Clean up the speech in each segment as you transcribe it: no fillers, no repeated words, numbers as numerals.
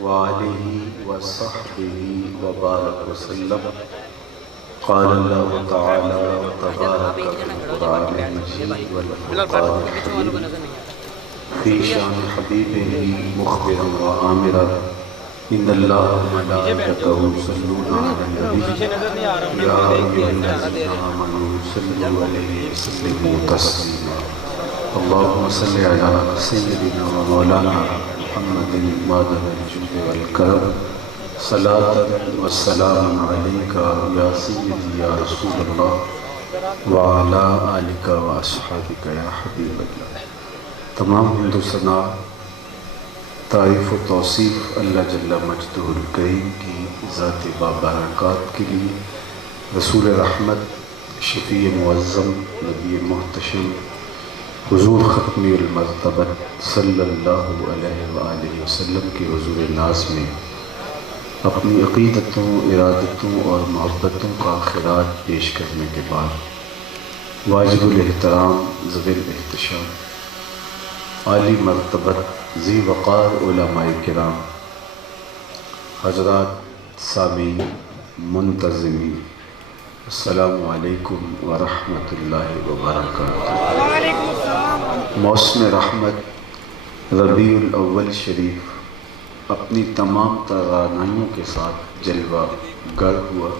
وآلہ وصحبہ وبارک وسلم۔ قال اللہ تعالی تبارک فی القرآن المجید والفرقان الحمید فی شان حبیبہ مخبرا وآمرا ان اللہ وملائکتہ یصلون علی النبی یا ایھا الذین آمنوا صلوا علیہ وسلموا تسلیما۔ اللہم صل علی سیدنا و مولانا محمد معدن الجود والکرم صلاۃ و سلام علیک یا سیدی یا رسول اللہ وعلی آلک و اصحابک یا حبیب اللہ۔ تمام حمد و ثنا تعریف و توصیف اللہ جل مجدہ الکریم کی ذات بابرکات کے لیے، رسول رحمت، شفیع معظم، نبی محتشم، حضور ختمی المرتبت صلی اللہ علیہ وآلہ وسلم کے حضور ناز میں اپنی عقیدتوں، ارادتوں اور محبتوں کا خراج پیش کرنے کے بعد واجب الاحترام، ذوی الاحتشام، عالی مرتبت، ذی وقار علماء کرام، حضرات سامعین، منتظمین، السلام علیکم ورحمۃ اللہ وبرکاتہ۔ موسم رحمت ربیع الاول شریف اپنی تمام توانائیوں کے ساتھ جلوہ گر ہوا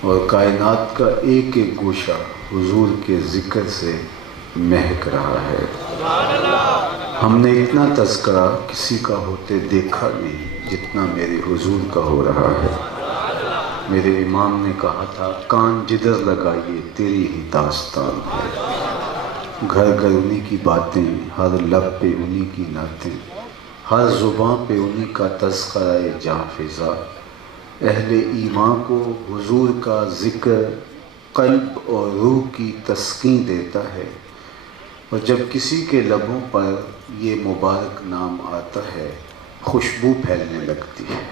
اور کائنات کا ایک ایک گوشہ حضور کے ذکر سے مہک رہا ہے۔ ہم نے اتنا تذکرہ کسی کا ہوتے دیکھا نہیں جتنا میرے حضور کا ہو رہا ہے۔ میرے امام نے کہا تھا، کان جدھر لگائیے تیری ہی داستان ہے۔ گھر گھر انہی کی باتیں، ہر لب پہ انہی کی نعتیں، ہر زباں پہ انہی کا تذکرہ جاں فضا۔ اہل ایمان کو حضور کا ذکر قلب اور روح کی تسکین دیتا ہے، اور جب کسی کے لبوں پر یہ مبارک نام آتا ہے خوشبو پھیلنے لگتی ہے۔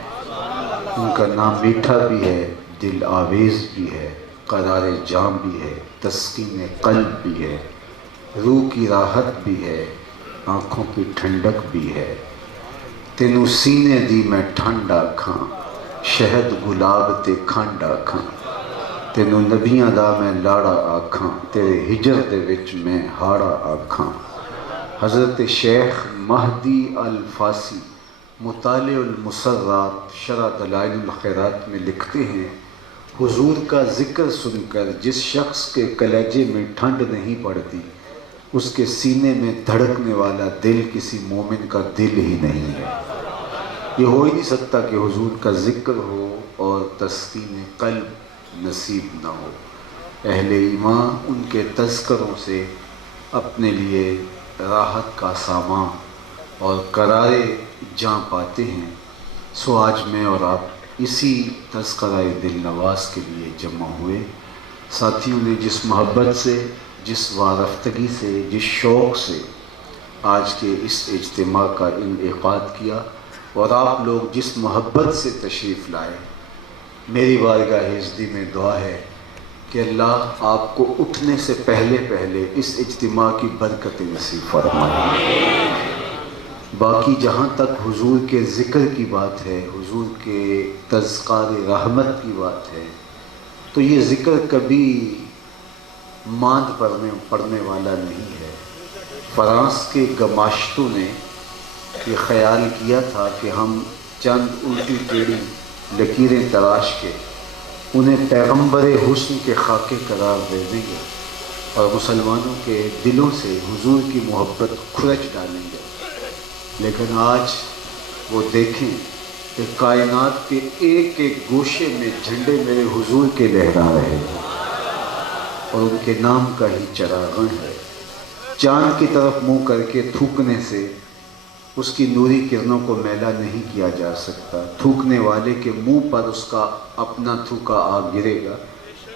ان کا نام میٹھا بھی ہے، دل آویز بھی ہے، قرار جاں بھی ہے، تسکین قلب بھی ہے، روح کی راحت بھی ہے، آنکھوں کی ٹھنڈک بھی ہے۔ تینوں سینے دی میں ٹھنڈ آکھاں، شہد گلاب تے کھنڈ آکھاں، تینوں نبیاں دا میں لاڑا آکھاں، تیرے ہجر دے وچ میں ہاڑا آکھاں۔ حضرت شیخ مہدی الفاسی مطالع المسرات شرح دلائل الخیرات میں لکھتے ہیں، حضور کا ذکر سن کر جس شخص کے کلیجے میں ٹھنڈ نہیں پڑتی، اس کے سینے میں دھڑکنے والا دل کسی مومن کا دل ہی نہیں ہے۔ یہ ہو ہی نہیں سکتا کہ حضور کا ذکر ہو اور تسکین قلب نصیب نہ ہو۔ اہل ایمان ان کے تذکروں سے اپنے لیے راحت کا سامان اور قرار جاں پاتے ہیں۔ سو آج میں اور آپ اسی تذکرہ دل نواز کے لیے جمع ہوئے۔ ساتھیوں نے جس محبت سے، جس وارفتگی سے، جس شوق سے آج کے اس اجتماع کا انعقاد کیا، اور آپ لوگ جس محبت سے تشریف لائے، میری بارگاہ عزتی میں دعا ہے کہ اللہ آپ کو اٹھنے سے پہلے پہلے اس اجتماع کی برکت نصیب فرمائے۔ باقی جہاں تک حضور کے ذکر کی بات ہے، حضور کے تذکار رحمت کی بات ہے، تو یہ ذکر کبھی ماند پڑنے والا نہیں ہے۔ فرانس کے گماشتوں نے یہ خیال کیا تھا کہ ہم چند الٹی ٹیڑھی لکیریں تراش کے انہیں پیغمبر حسن کے خاکے قرار دے دیں گے اور مسلمانوں کے دلوں سے حضور کی محبت کھرچ ڈالیں گے، لیکن آج وہ دیکھیں کہ کائنات کے ایک ایک گوشے میں جھنڈے میرے حضور کے لہرا رہے ہیں اور ان کے نام کا ہی چراغاں ہے۔ چاند کی طرف منہ کر کے تھوکنے سے اس کی نوری کرنوں کو میلا نہیں کیا جا سکتا۔ تھوکنے والے کے منہ پر اس کا اپنا تھوکا آ گرے گا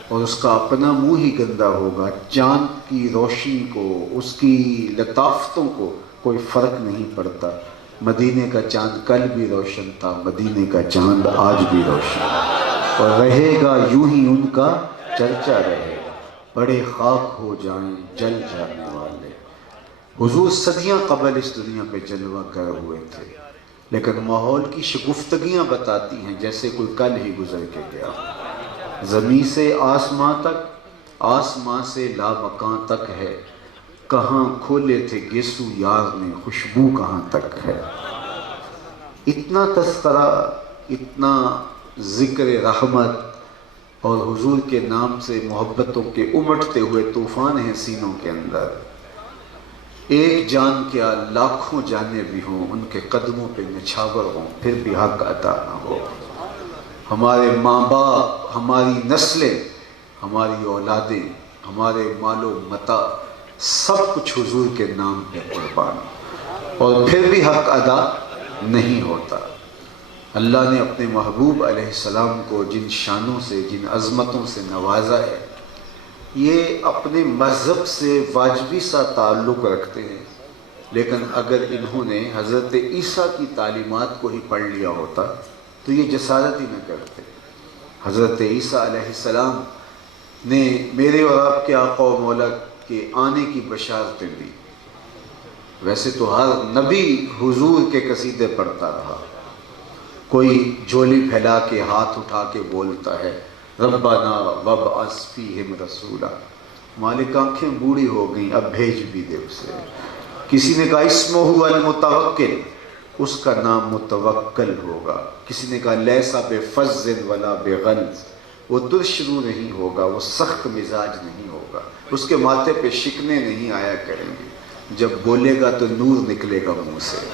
اور اس کا اپنا منہ ہی گندا ہوگا۔ چاند کی روشنی کو، اس کی لطافتوں کو کوئی فرق نہیں پڑتا۔ مدینے کا چاند کل بھی روشن تھا، مدینے کا چاند آج بھی روشن ہے، اور رہے گا یوں ہی ان کا چرچا رہے گا۔ بڑے خاک ہو جائیں جل جانے والے، حضور صدیاں قبل اس دنیا پہ جلوہ گر ہوئے تھے، لیکن ماحول کی شگفتگیاں بتاتی ہیں جیسے کوئی کل ہی گزر کے گیا۔ زمین سے آسماں تک، آسماں سے لامکاں تک ہے، کہاں کھولے تھے گیسو یار نے، خوشبو کہاں تک ہے۔ اتنا تذکرہ، اتنا ذکر رحمت اور حضور کے نام سے محبتوں کے امٹتے ہوئے طوفان ہیں سینوں کے اندر۔ ایک جان کیا لاکھوں جانیں بھی ہوں، ان کے قدموں پہ نچھاور ہوں، پھر بھی حق ادا نہ ہو۔ ہمارے ماں باپ، ہماری نسلیں، ہماری اولادیں، ہمارے مال و متاع، سب کچھ حضور کے نام پہ قربان، اور پھر بھی حق ادا نہیں ہوتا۔ اللہ نے اپنے محبوب علیہ السلام کو جن شانوں سے، جن عظمتوں سے نوازا ہے، یہ اپنے مذہب سے واجبی سا تعلق رکھتے ہیں، لیکن اگر انہوں نے حضرت عیسیٰ کی تعلیمات کو ہی پڑھ لیا ہوتا تو یہ جسارت ہی نہ کرتے۔ حضرت عیسیٰ علیہ السلام نے میرے اور آپ کے آقا و مولا کے آنے کی بشارتیں دی۔ ویسے تو ہر نبی حضور کے قصیدے پڑھتا رہا، کوئی جھولی پھیلا کے ہاتھ اٹھا کے بولتا ہے ربنا وابعث فیہم رسولا، مالک آنکھیں بوڑھی ہو گئیں اب بھیج بھی دے اسے۔ کسی نے کہا اسمہ المتوکل، اس کا نام متوکل ہوگا۔ کسی نے کہا لیسا بفظ ولا بغلظ، وہ ترش رو نہیں ہوگا، وہ سخت مزاج نہیں ہوگا، اس کے ماتھے پہ شکنے نہیں آیا کریں گے، جب بولے گا تو نور نکلے گا منہ سے۔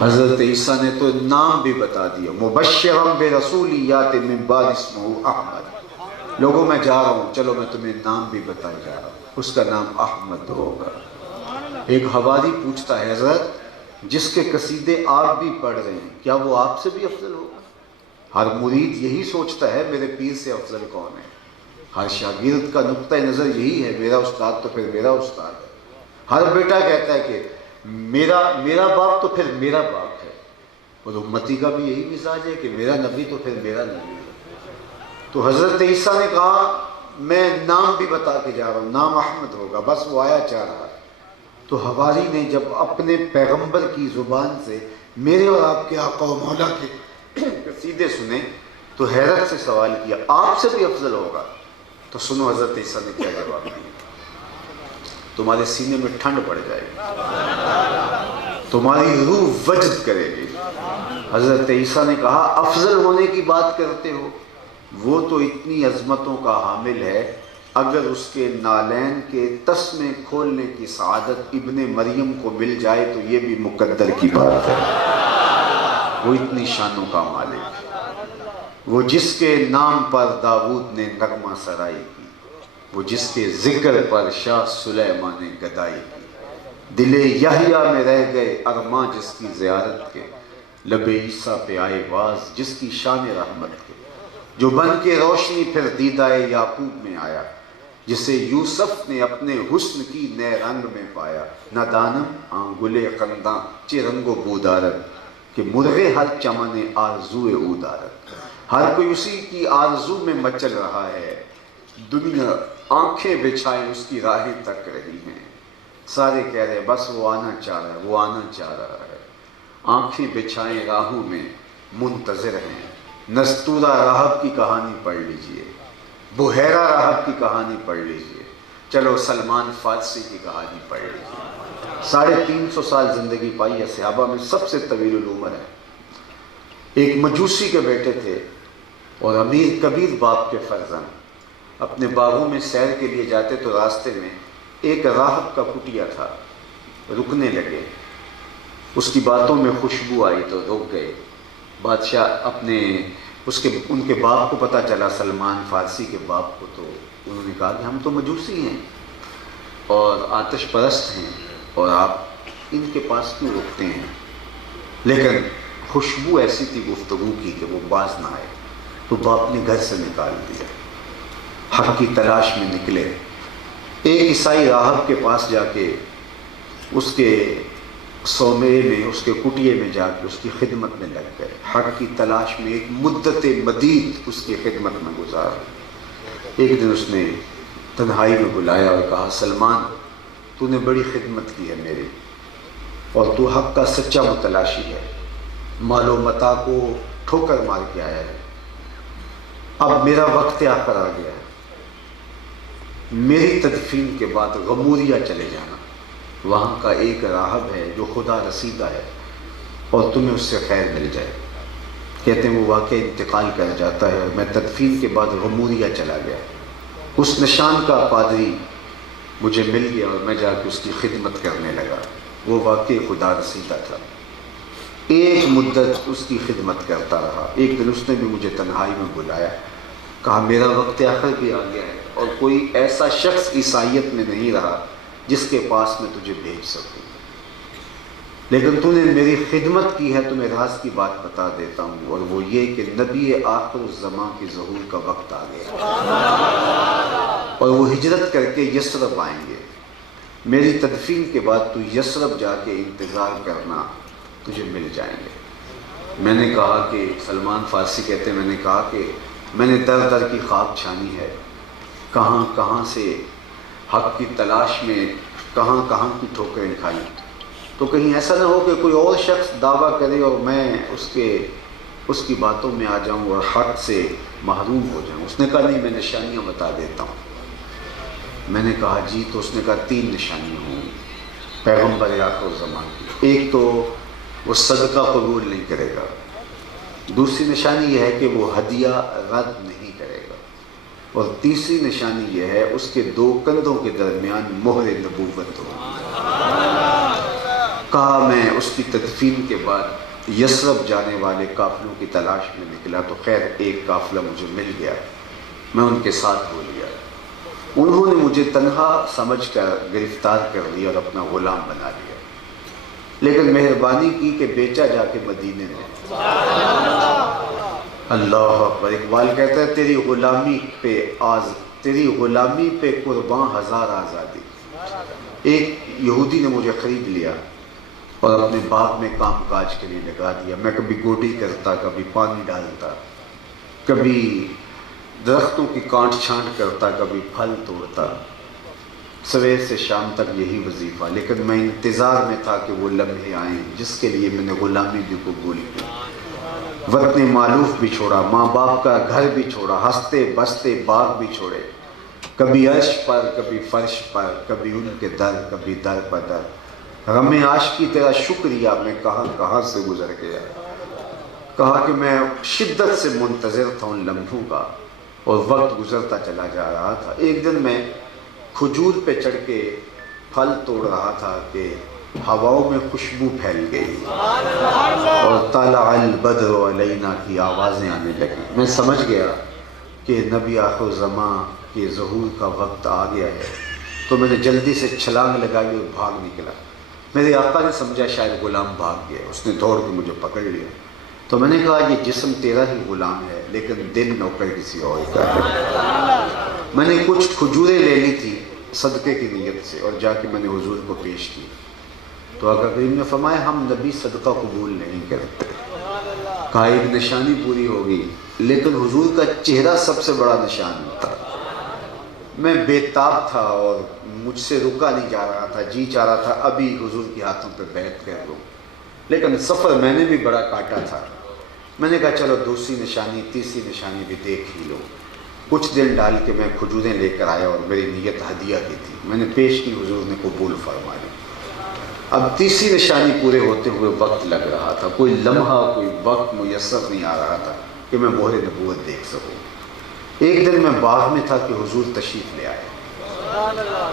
حضرت عیسیٰ نے تو نام بھی بتا دیا، مبشرا برسول یات من بعد اسمہ احمد، لوگوں میں جا رہا ہوں، چلو میں تمہیں نام بھی بتا جا رہا ہوں، اس کا نام احمد ہوگا۔ ایک حواری پوچھتا ہے حضرت جس کے قصیدے آپ بھی پڑھ رہے ہیں، کیا وہ آپ سے بھی افضل ہوگا؟ ہر مرید یہی سوچتا ہے میرے پیر سے افضل کون ہے، ہر شاگرد کا نقطہ نظر یہی ہے میرا استاد تو پھر میرا استاد ہے۔ ہر بیٹا کہتا ہے کہ میرا باپ تو پھر میرا باپ ہے، اور امتی کا بھی یہی مزاج ہے کہ میرا نبی تو پھر میرا نبی ہے۔ تو حضرت عیسیٰ نے کہا میں نام بھی بتا کے جا رہا ہوں، نام احمد ہوگا، بس وہ آیا چاہ رہا ہے۔ تو حواری نے جب اپنے پیغمبر کی زبان سے میرے اور آپ کے آقا و مولا کے قصیدے سنے تو حیرت سے سوال کیا آپ سے بھی افضل ہوگا؟ تو سنو حضرت عیسیٰ نے کیا جواب دیا، تمہارے سینے میں ٹھنڈ پڑ جائے گی، تمہاری روح وجد کرے گی۔ حضرت عیسیٰ نے کہا افضل ہونے کی بات کرتے ہو، وہ تو اتنی عظمتوں کا حامل ہے، اگر اس کے نالین کے تسمے کھولنے کی سعادت ابن مریم کو مل جائے تو یہ بھی مقدر کی بات ہے۔ وہ اتنی شانوں کا مالک ہے، وہ جس کے نام پر داؤد نے نغمہ سرائی کی، وہ جس کے ذکر پر شاہ سلیمان نے گدائی کی، دل یحییٰ میں رہ گئے ارماں جس کی زیارت کے، لب عیسیٰ پہ آئے باز جس کی شان رحمت کے، جو بن کے روشنی پھر دیدہ یعقوب میں آیا، جسے یوسف نے اپنے حسن کی نئے رنگ میں پایا، نہ دانم آنگلے قنداں چرنگ و بودارت، کہ مرغے ہر چمن آرزوئے اودارت، ہر کوئی اسی کی آرزو میں مچل رہا ہے، دنیا آنکھیں بچھائے اس کی راہیں تک رہی ہیں، سارے کہہ رہے بس وہ آنا چاہ رہا ہے، وہ آنا چاہ رہا ہے، آنکھیں بچھائیں راہوں میں منتظر ہیں۔ نستورہ راہب کی کہانی پڑھ لیجئے، بحیرہ راہب کی کہانی پڑھ لیجئے، چلو سلمان فارسی کی کہانی پڑھ لیجئے۔ 350 سال زندگی پائی ہے، صحابہ میں سب سے طویل العمر ہے۔ ایک مجوسی کے بیٹے تھے اور امیر کبیر باپ کے فرزند، اپنے باغوں میں سیر کے لیے جاتے تو راستے میں ایک راہب کا کٹیا تھا، رکنے لگے، اس کی باتوں میں خوشبو آئی تو رک گئے۔ بادشاہ ان کے باپ کو پتہ چلا، سلمان فارسی کے باپ کو، تو انہوں نے کہا کہ ہم تو مجوسی ہیں اور آتش پرست ہیں اور آپ ان کے پاس کیوں رکتے ہیں؟ لیکن خوشبو ایسی تھی گفتگو کی کہ وہ باز نہ آئے، تو باپ نے گھر سے نکال دیا، حق کی تلاش میں نکلے۔ ایک عیسائی راہب کے پاس جا کے اس کے صومعے میں، اس کے کٹیے میں جا کے اس کی خدمت میں لگ گئے، حق کی تلاش میں ایک مدت مدید اس کی خدمت میں گزار۔ ایک دن اس نے تنہائی میں بلایا اور کہا سلمان تو نے بڑی خدمت کی ہے میری، اور تو حق کا سچا متلاشی ہے، مال و متاع کو ٹھوکر مار کے آیا ہے، اب میرا وقت آخر آ گیا ہے، میری تدفین کے بعد غموریہ چلے جانا، وہاں کا ایک راہب ہے جو خدا رسیدہ ہے اور تمہیں اس سے خیر مل جائے۔ کہتے ہیں وہ واقع انتقال کر جاتا ہے اور میں تدفین کے بعد غموریہ چلا گیا، اس نشان کا پادری مجھے مل گیا اور میں جا کے اس کی خدمت کرنے لگا۔ وہ واقعی خدا رسیدہ تھا، ایک مدت اس کی خدمت کرتا رہا۔ ایک دن اس نے بھی مجھے تنہائی میں بلایا، کہا میرا وقت آخر بھی آ گیا ہے اور کوئی ایسا شخص عیسائیت میں نہیں رہا جس کے پاس میں تجھے بھیج سکوں، لیکن تو نے میری خدمت کی ہے تو میں راز کی بات بتا دیتا ہوں، اور وہ یہ کہ نبی آخر الزمان کی ظہور کا وقت آ گیا اور وہ ہجرت کر کے یثرب آئیں گے۔ میری تدفین کے بعد تو یثرب جا کے انتظار کرنا، تجھے مل جائیں گے۔ میں نے کہا کہ سلمان فارسی کہتے ہیں، میں نے کہا کہ میں نے در در کی خواب چھانی ہے، کہاں کہاں سے حق کی تلاش میں کہاں کہاں کی ٹھوکریں کھائی، تو کہیں ایسا نہ ہو کہ کوئی اور شخص دعویٰ کرے اور میں اس کی باتوں میں آ جاؤں اور حق سے محروم ہو جاؤں۔ اس نے کہا نہیں، میں نشانیاں بتا دیتا ہوں۔ میں نے کہا جی، تو اس نے کہا 3 نشانیاں ہوں گی پیغمبر آخر الزمان کی۔ ایک تو وہ صدقہ قبول نہیں کرے گا، دوسری نشانی یہ ہے کہ وہ ہدیہ رد نہیں کرے گا، اور تیسری نشانی یہ ہے اس کے 2 کندھوں کے درمیان مہر نبوت ہوگی۔ کہا میں اس کی تدفین کے بعد یثرب جانے والے قافلوں کی تلاش میں نکلا تو خیر ایک قافلہ مجھے مل گیا، میں ان کے ساتھ ہو لیا۔ انہوں نے مجھے تنہا سمجھ کر گرفتار کر لیا اور اپنا غلام بنا لیا، لیکن مہربانی کی کہ بیچا جا کے مدینے میں۔ اللہ اکبر۔ اقبال کہتا ہے تیری غلامی پہ قرباں 1000 آزادی۔ ایک یہودی نے مجھے خرید لیا اور اپنے باغ میں کام کاج کے لیے لگا دیا۔ میں کبھی گوڈی کرتا، کبھی پانی ڈالتا، کبھی درختوں کی کانٹ چھانٹ کرتا، کبھی پھل توڑتا، سویر سے شام تک یہی وظیفہ، لیکن میں انتظار میں تھا کہ وہ لمحے آئیں جس کے لیے میں نے غلامی بھی قبول کی، وطن مالوف بھی چھوڑا، ماں باپ کا گھر بھی چھوڑا، ہنستے بستے باغ بھی چھوڑے، کبھی عرش پر کبھی فرش پر، کبھی ان کے در کبھی در پر در، غم عاشقی تیرا شکریہ میں کہاں کہاں سے گزر گیا۔ کہا کہ میں شدت سے منتظر تھا ان لمحوں کا اور وقت گزرتا چلا جا رہا تھا۔ ایک دن میں کھجور پہ چڑھ کے پھل توڑ رہا تھا کہ ہواؤں میں خوشبو پھیل گئی اور طلع البدر علینا کی آوازیں آنے لگی۔ میں سمجھ گیا کہ نبی آخر زمان کے ظہور کا وقت آ گیا ہے، تو میں نے جلدی سے چھلانگ لگائی اور بھاگ نکلا۔ میرے آقا نے سمجھا شاید غلام بھاگ گیا، اس نے دوڑ کے مجھے پکڑ لیا۔ تو میں نے کہا یہ جسم تیرا ہی غلام ہے لیکن دل نوکر کسی اور کا ہے۔ میں نے کچھ کھجوریں لے لی تھی صدقے کی نیت سے اور جا کے میں نے حضور کو پیش کی، تو آقا کریم نے فرمایا ہم نبی صدقہ قبول نہیں کرتے۔ کہا ایک نشانی پوری ہوگی، لیکن حضور کا چہرہ سب سے بڑا نشان تھا۔ میں بے تاب تھا اور مجھ سے رکا نہیں جا رہا تھا، جی چاہ رہا تھا ابھی حضور کے ہاتھوں پہ بیعت کر لوں، لیکن سفر میں نے بھی بڑا کاٹا تھا۔ میں نے کہا چلو دوسری نشانی تیسری نشانی بھی دیکھ ہی لو۔ کچھ دن ڈال کے میں کھجوریں لے کر آیا اور میری نیت ہدیہ کی تھی، میں نے پیش کی، حضور نے قبول فرمایا۔ اب تیسری نشانی پورے ہوتے ہوئے وقت لگ رہا تھا، کوئی لمحہ کوئی وقت میسر نہیں آ رہا تھا کہ میں مہر نبوت دیکھ سکوں۔ ایک دن میں باغ میں تھا کہ حضور تشریف لے آئے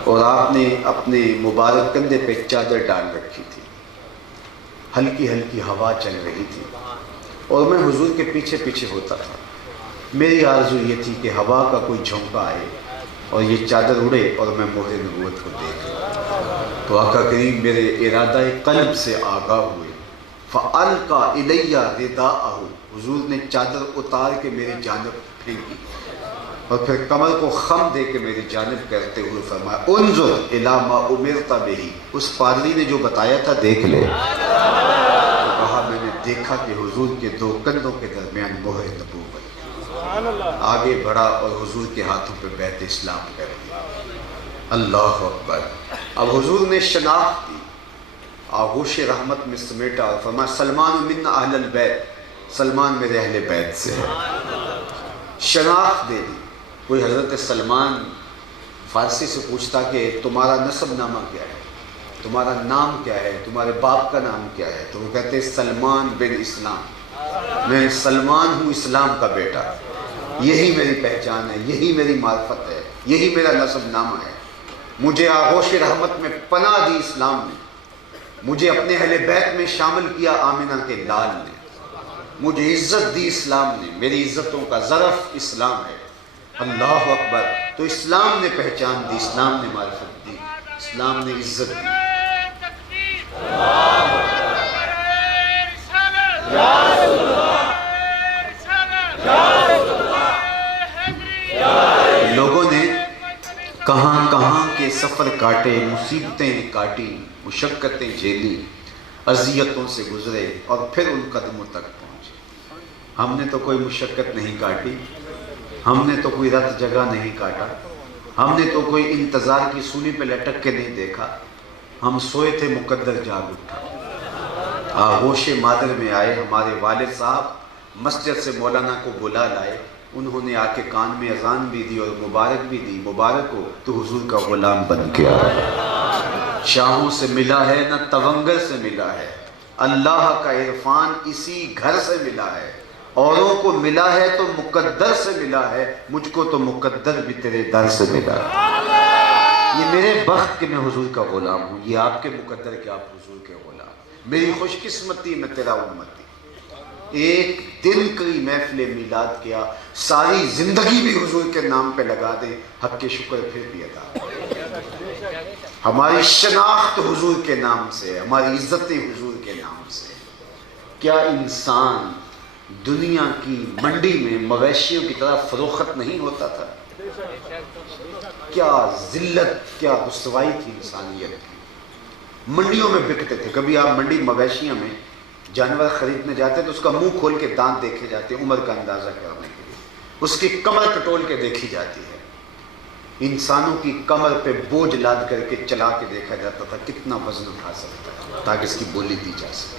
اور آپ نے اپنے مبارک کندھے پہ چادر ڈال رکھی تھی، ہلکی ہلکی ہوا چل رہی تھی اور میں حضور کے پیچھے پیچھے ہوتا تھا۔ میری آرزو یہ تھی کہ ہوا کا کوئی جھونکا آئے اور یہ چادر اڑے اور میں مہر نبوت کو دیکھوں۔ تو آقا کریم میرے ارادہ قلب سے آگاہ ہوئے، فَأَلْقَى إِلَيَّ رِدَاءَهُ، حضور نے چادر اتار کے میری جانب پھینکی اور پھر کمر کو خم دے کے میری جانب کرتے ہوئے فرمایا انظر الی ما امرت بہ، اس پادری نے جو بتایا تھا دیکھ لے۔ تو کہا میں نے دیکھا کہ حضور کے 2 کندھوں کے درمیان مہر نبوت۔ آگے بڑھا اور حضور کے ہاتھوں پہ بیعت اسلام کر دیا۔ اللہ اکبر۔ اب حضور نے شناخت دی آغوش رحمت میں سمیٹا اور فرمایا سلمان من اہل البیت، سلمان میرے اہل بیت سے ہے، شناخت دے دی۔ کوئی حضرت سلمان فارسی سے پوچھتا کہ تمہارا نسب نامہ کیا ہے، تمہارا نام کیا ہے، تمہارے باپ کا نام کیا ہے، تو وہ کہتے سلمان بن اسلام، میں سلمان ہوں اسلام کا بیٹا، یہی میری پہچان ہے، یہی میری معرفت ہے، یہی میرا نسب نامہ ہے۔ مجھے آغوش رحمت میں پناہ دی اسلام نے، مجھے اپنے اہل بیت میں شامل کیا آمنہ کے لال نے، مجھے عزت دی اسلام نے، میری عزتوں کا ظرف اسلام ہے۔ اللہ اکبر۔ تو اسلام نے پہچان دی، اسلام نے معرفت دی، اسلام نے عزت دی۔ لوگوں نے کہاں کہاں کے سفر کاٹے، مصیبتیں کاٹی، مشقتیں جھیلی، اذیتوں سے گزرے اور پھر ان قدموں تک پہنچے۔ ہم نے تو کوئی مشقت نہیں کاٹی، ہم نے تو کوئی رت جگہ نہیں کاٹا، ہم نے تو کوئی انتظار کی سولی پہ لٹک کے نہیں دیکھا، ہم سوئے تھے مقدر جاگ اٹھا۔ آغوش مادر میں آئے ہمارے والد صاحب، مسجد سے مولانا کو بلا لائے، انہوں نے آ کے کان میں اذان بھی دی اور مبارک بھی دی، مبارک ہو تو حضور کا غلام بن کے آیا۔ شاہوں سے ملا ہے نہ تونگر سے ملا ہے، اللہ کا عرفان اسی گھر سے ملا ہے، اوروں کو ملا ہے تو مقدر سے ملا ہے، مجھ کو تو مقدر بھی تیرے در سے ملا ہے۔ یہ میرے بخت کہ میں حضور کا غلام ہوں، یہ آپ کے مقدر کہ آپ حضور کے غلام، میری خوش قسمتی میں تیرا امتی۔ ایک دن کی محفل میلاد کیا، ساری زندگی بھی حضور کے نام پہ لگا دیں، حق کے شکر پھر بھی ادا۔ ہماری شناخت حضور کے نام سے، ہماری عزتیں حضور کے نام سے۔ کیا انسان دنیا کی منڈی میں مویشیوں کی طرح فروخت نہیں ہوتا تھا؟ کیا ذلت، کیا رسوائی تھی انسانیت کی۔ منڈیوں میں بکتے تھے، کبھی آپ منڈی مویشیوں میں جانور خریدنے جاتے تو اس کا منہ کھول کے دانت دیکھے جاتے، عمر کا اندازہ کرنے کے لیے، اس کی کمر ٹٹول کے دیکھی جاتی ہے۔ انسانوں کی کمر پہ بوجھ لاد کر کے چلا کے دیکھا جاتا تھا کتنا وزن اٹھا سکتا ہے تاکہ اس کی بولی دی جا سکے۔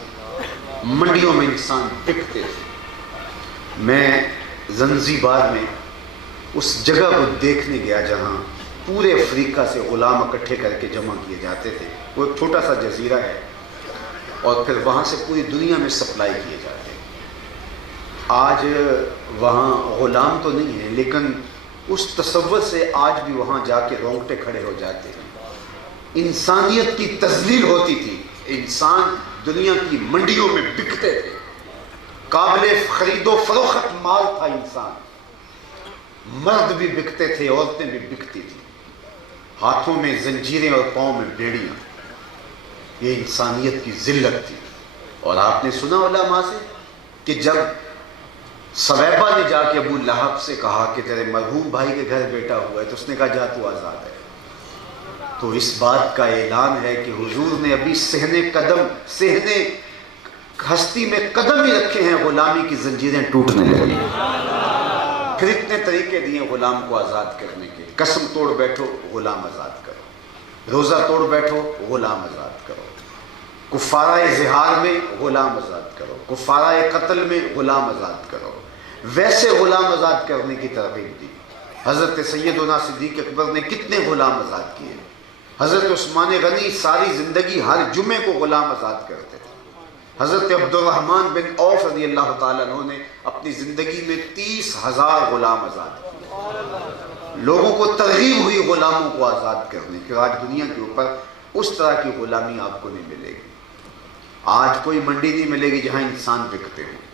منڈیوں میں انسان بکتے تھے۔ میں زنزیبار میں اس جگہ کو دیکھنے گیا جہاں پورے افریقہ سے غلام اکٹھے کر کے جمع کیے جاتے تھے۔ وہ ایک چھوٹا سا جزیرہ ہے اور پھر وہاں سے پوری دنیا میں سپلائی کیے جاتے ہیں۔ آج وہاں غلام تو نہیں ہے، لیکن اس تصور سے آج بھی وہاں جا کے رونگٹے کھڑے ہو جاتے ہیں۔ انسانیت کی تذلیل ہوتی تھی، انسان دنیا کی منڈیوں میں بکتے تھے، قابل خرید و فروخت مال تھا انسان۔ مرد بھی بکتے تھے، عورتیں بھی بکتی تھیں، ہاتھوں میں زنجیریں اور پاؤں میں بیڑیاں۔ یہ انسانیت کی ذلت تھی۔ اور آپ نے سنا علماء سے کہ جب سویبہ نے جا کے ابو لہب سے کہا کہ تیرے مرحوم بھائی کے گھر بیٹا ہوا ہے، تو اس نے کہا جا تو آزاد ہے۔ تو اس بات کا اعلان ہے کہ حضور نے ابھی صحنے ہستی میں قدم ہی رکھے ہیں، غلامی کی زنجیریں ٹوٹنے لگی۔ پھر اتنے طریقے دیے غلام کو آزاد کرنے کے، قسم توڑ بیٹھو غلام آزاد کرو، روزہ توڑ بیٹھو غلام آزاد کرو، کفارہ زہار میں غلام آزاد کرو، کفارہ قتل میں غلام آزاد کرو۔ ویسے غلام آزاد کرنے کی ترغیب دی۔ حضرت سیدنا صدیق اکبر نے کتنے غلام آزاد کیے۔ حضرت عثمان غنی ساری زندگی ہر جمعے کو غلام آزاد کرتے تھے۔ حضرت عبد الرحمن بن عوف رضی اللہ تعالیٰ عنہ نے اپنی زندگی میں 30,000 غلام آزاد کیے۔ لوگوں کو ترغیب ہوئی غلاموں کو آزاد کرنے کی۔ آج دنیا کے اوپر اس طرح کی غلامی آپ کو نہیں ملے گی۔ آج کوئی منڈی نہیں ملے گی جہاں انسان بکتے ہوں،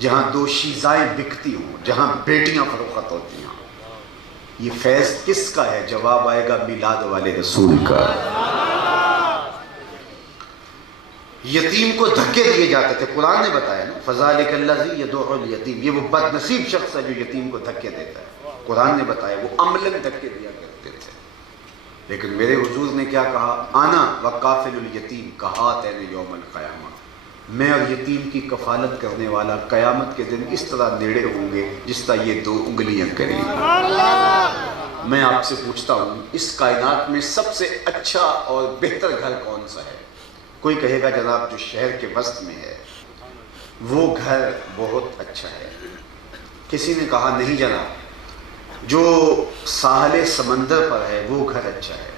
جہاں دو شیزائیں بکتی ہوں، جہاں بیٹیاں فروخت ہوتی ہیں۔ یہ فیض کس کا ہے؟ جواب آئے گا میلاد والے رسول کا۔ یتیم کو دھکے دیے جاتے تھے، قرآن نے بتایا نا، فَذَلِكَ الَّذِي يَدُعُّ الْيَتِيمَ، یہ وہ بد نصیب شخص ہے جو یتیم کو دھکے دیتا ہے۔ قرآن نے بتایا وہ عملاً دھکے دیا کرتے تھے۔ لیکن میرے حضور نے کیا کہا؟ آنا وقافل الیتیم کہاتین یوم القیامہ، میں اور یتیم کی کفالت کرنے والا قیامت کے دن اس طرح نیڑے ہوں گے جس طرح یہ دو انگلیاں کریں۔ میں آپ سے پوچھتا ہوں، اس کائنات میں سب سے اچھا اور بہتر گھر کون سا ہے؟ کوئی کہے گا جناب جو شہر کے وسط میں ہے وہ گھر بہت اچھا ہے، کسی نے کہا نہیں جناب جو ساحل سمندر پر ہے وہ گھر اچھا ہے،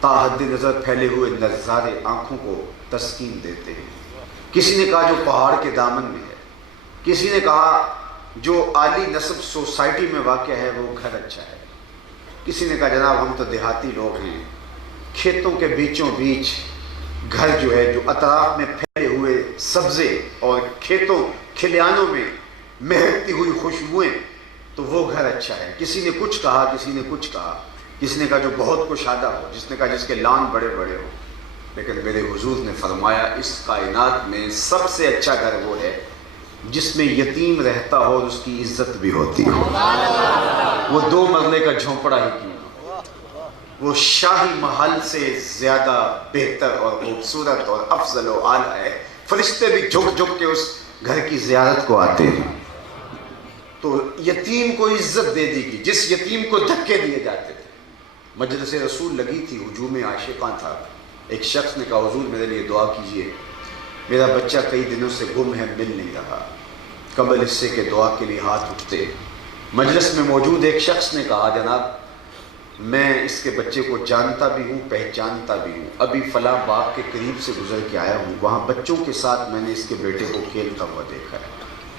تا حد نظر پھیلے ہوئے نظارے آنکھوں کو تسکین دیتے ہیں، کسی نے کہا جو پہاڑ کے دامن میں ہے، کسی نے کہا جو عالی نسب سوسائٹی میں واقع ہے وہ گھر اچھا ہے، کسی نے کہا جناب ہم تو دیہاتی لوگ ہیں، کھیتوں کے بیچوں بیچ گھر جو ہے جو اطراف میں پھیلے ہوئے سبزے اور کھیتوں کھلیانوں میں مہکتی ہوئی خوشبوئیں تو وہ گھر اچھا ہے، کسی نے کچھ کہا کسی نے کچھ کہا، کسی نے کہا جو بہت کشادہ ہو، جس نے کہا جس کے لان بڑے بڑے ہو، لیکن میرے حضور نے فرمایا اس کائنات میں سب سے اچھا گھر وہ ہے جس میں یتیم رہتا ہو اور اس کی عزت بھی ہوتی ہو، وہ 2 مرلے کا جھونپڑا ہی کیوں نہ، وہ شاہی محل سے زیادہ بہتر اور خوبصورت اور افضل و اعلیٰ ہے، فرشتے بھی جھک جھک کے اس گھر کی زیارت کو آتے ہیں، تو یتیم کو عزت دے دی گئی، جس یتیم کو دھکے دیے جاتے تھے، مجلس رسول لگی تھی، ہجوم عاشقاں تھا، ایک شخص نے کہا حضور میرے لیے دعا کیجئے، میرا بچہ کئی دنوں سے گم ہے، مل نہیں رہا، قبل اس سے کہ دعا کے لیے ہاتھ اٹھتے، مجلس میں موجود ایک شخص نے کہا جناب میں اس کے بچے کو جانتا بھی ہوں پہچانتا بھی ہوں، ابھی فلاں باغ کے قریب سے گزر کے آیا ہوں، وہاں بچوں کے ساتھ میں نے اس کے بیٹے کو کھیلتا ہوا دیکھا ہے،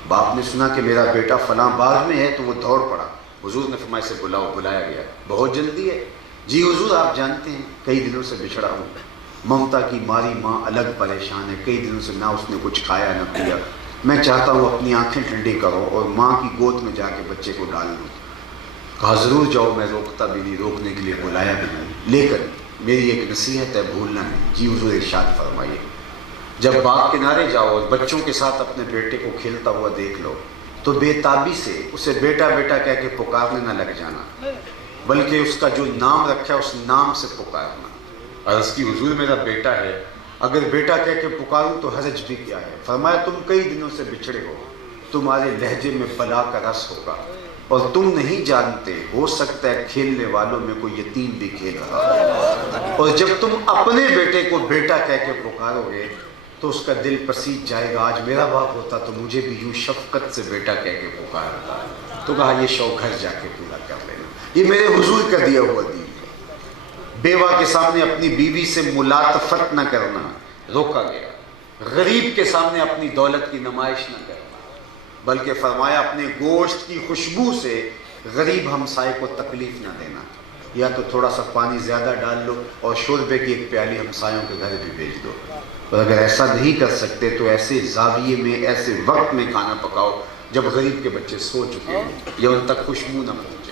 باپ نے سنا کہ میرا بیٹا فلاں باغ میں ہے تو وہ دوڑ پڑا، حضور نے فرمایا اسے بلاؤ، بلایا گیا، بہت جلدی ہے، جی حضور آپ جانتے ہیں کئی دنوں سے بچھڑا ہوں، ممتا کی ماری ماں الگ پریشان ہے، کئی دنوں سے نہ اس نے کچھ کھایا نہ پیا، میں چاہتا ہوں اپنی آنکھیں ٹھنڈی کرو اور ماں کی گود میں جا کے بچے کو ڈال دوں، کہا ضرور جاؤ، میں روکتا بھی نہیں، روکنے کے لیے بلایا بھی نہیں، لیکن میری ایک نصیحت ہے بھولنا نہیں، جی حضور ارشاد فرمائیے، جب باغ کنارے جاؤ اور بچوں کے ساتھ اپنے بیٹے کو کھیلتا ہوا دیکھ لو تو بے تابی سے اسے بیٹا بیٹا کہہ کے پکارنے نہ لگ جانا، بلکہ اس کا جو نام رکھا ہے اس نام سے پکارنا، عرض کی حضور میرا بیٹا ہے، اگر بیٹا کہہ کے پکاروں تو حرج بھی کیا ہے، فرمایا تم کئی دنوں سے بچھڑے ہو، تمہارے لہجے میں بلا کا رس ہوگا اور تم نہیں جانتے، ہو سکتا ہے کھیلنے والوں میں کوئی یتیم بھی کھیل رہا ہو، اور جب تم اپنے بیٹے کو بیٹا کہہ کے پکارو گے تو اس کا دل پسیج جائے گا، آج میرا باپ ہوتا تو مجھے بھی یوں شفقت سے بیٹا کہہ کے پکارتا، تو کہا یہ شوق گھر جا کے پورا کر لینا، یہ میرے حضور کا دیا ہوا دین ہے، بیوہ کے سامنے اپنی بیوی سے ملاطفت نہ کرنا روکا گیا، غریب کے سامنے اپنی دولت کی نمائش نہ کرنا، بلکہ فرمایا اپنے گوشت کی خوشبو سے غریب ہمسائے کو تکلیف نہ دینا، یا تو تھوڑا سا پانی زیادہ ڈال لو اور شوربے کی ایک پیالی ہمسایوں کے گھر بھی بھیج دو، اور اگر ایسا نہیں کر سکتے تو ایسے زاویے میں ایسے وقت میں کھانا پکاؤ جب غریب کے بچے سو چکے ہیں یا ان تک خوشبو نہ پہنچے،